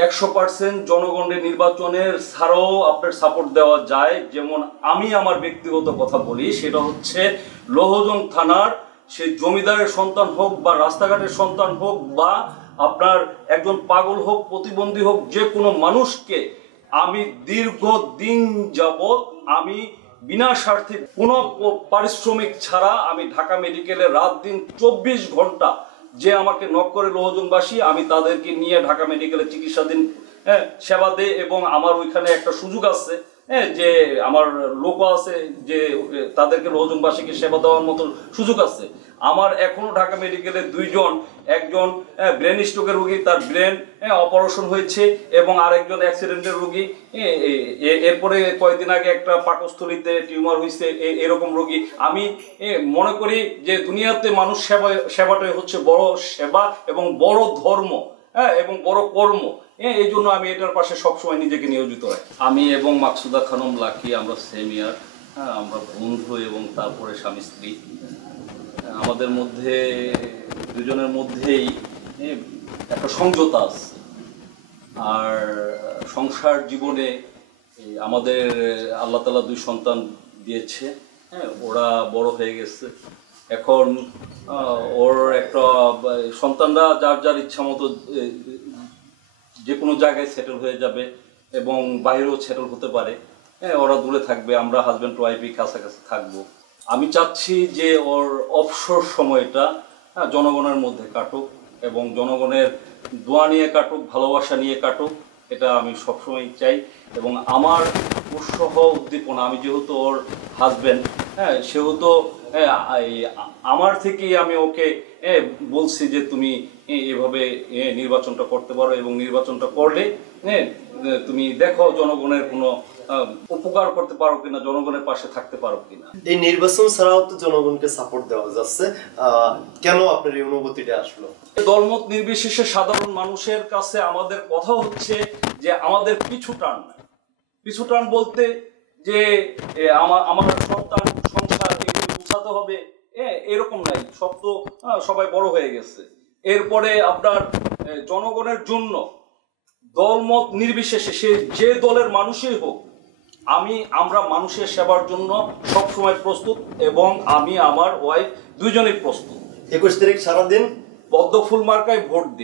100% জনগণের নির্বাচনের ছাড়াও আপনার সাপোর্ট দেওয়া যায়। যেমন আমি আমার ব্যক্তিগত কথা বলি, সেটা হচ্ছে লৌহজং থানার সে জমিদারের সন্তান হোক বা রাস্তাঘাটের সন্তান হোক বা আপনার একজন পাগল হোক, প্রতিবন্ধী হোক, যে কোনো মানুষকে আমি দীর্ঘদিন যাবৎ আমি বিনা স্বার্থে কোনো পারিশ্রমিক ছাড়া আমি ঢাকা মেডিকেলে রাত দিন 24 ঘন্টা যে আমাকে নক করে লৌহজংবাসী, আমি তাদেরকে নিয়ে ঢাকা মেডিকেলে চিকিৎসাধীন সেবা দেয়। এবং আমার ওইখানে একটা সুযোগ আছে যে আমার লোক আছে যে তাদেরকে লৌহজংবাসীকে সেবা দেওয়ার মতো সুযোগ আছে। আমার এখনো ঢাকা মেডিকেলে দুইজন, একজন ব্রেন স্ট্রোকের রোগী, তার ব্রেন অপারেশন হয়েছে, এবং আরেকজন অ্যাক্সিডেন্টের রোগী। এরপরে কয়েকদিন আগে একটা পাকস্থলীতে টিউমার হয়েছে, এরকম রোগী। আমি মনে করি যে দুনিয়াতে মানুষ সেবাটাই হচ্ছে বড় সেবা এবং বড় ধর্ম এবং বড় কর্ম। এই জন্য আমি এটার পাশে সবসময় নিজেকে নিয়োজিত রাখি। আমি এবং মাকসুদা খানম লাকি আমরা সেম ইয়ার, আমরা বন্ধু এবং তারপরে স্বামী স্ত্রী। আমাদের মধ্যে দুজনের মধ্যেই একটা সমঝোতা আছে। আর সংসার জীবনে আমাদের আল্লাহ তাআলা 2 সন্তান দিয়েছে। ওরা বড় হয়ে গেছে। এখন ওর একটা সন্তানরা যার যার ইচ্ছা মতো যে কোনো জায়গায় সেটেল হয়ে যাবে এবং বাইরেও সেটেল হতে পারে। ওরা দূরে থাকবে, আমরা হাজব্যান্ড ওয়াইফই কাছাকাছি থাকবো। আমি চাচ্ছি যে ওর অবসর সময়টা জনগণের মধ্যে কাটুক এবং জনগণের দোয়া নিয়ে কাটুক, ভালোবাসা নিয়ে কাটুক। এটা আমি সবসময় চাই। এবং আমার উৎসাহ উদ্দীপনা, আমি যেহেতু ওর হাজব্যান্ড, সেহেতু আমার থেকেই আমি ওকে বলছি যে তুমি এভাবে নির্বাচনটা করতে পারো এবং নির্বাচনটা করলে তুমি দেখো জনগণের কোনো উপকার করতে পারো কিনা, জনগণের পাশে থাকতে পারো কিনা। এই নির্বাচন ছাড়াও তো জনগণকে সাপোর্ট দেওয়া যাচ্ছে, কেন আপনার এই অনুভূতিটা আসলো? দলমত নির্বিশেষে সাধারণ মানুষের কাছে আমাদের কথা হচ্ছে যে আমাদের পিছু টান বলতে যে আমার সন্তান সংসার এগুলো গুছাতে হবে এরকম নাই। সব তো সবাই বড় হয়ে গেছে। এরপরে আপনার জনগণের জন্য দলমত নির্বিশেষে সে যে দলের মানুষই হোক, আমরা মানুষের সেবার জন্য সবসময় প্রস্তুত এবং আমি আমার ওয়াইফ দুইজনেই প্রস্তুত। 21 তারিখ সারাদিন পদ্ম ফুল মার্কায় ভোট দিই।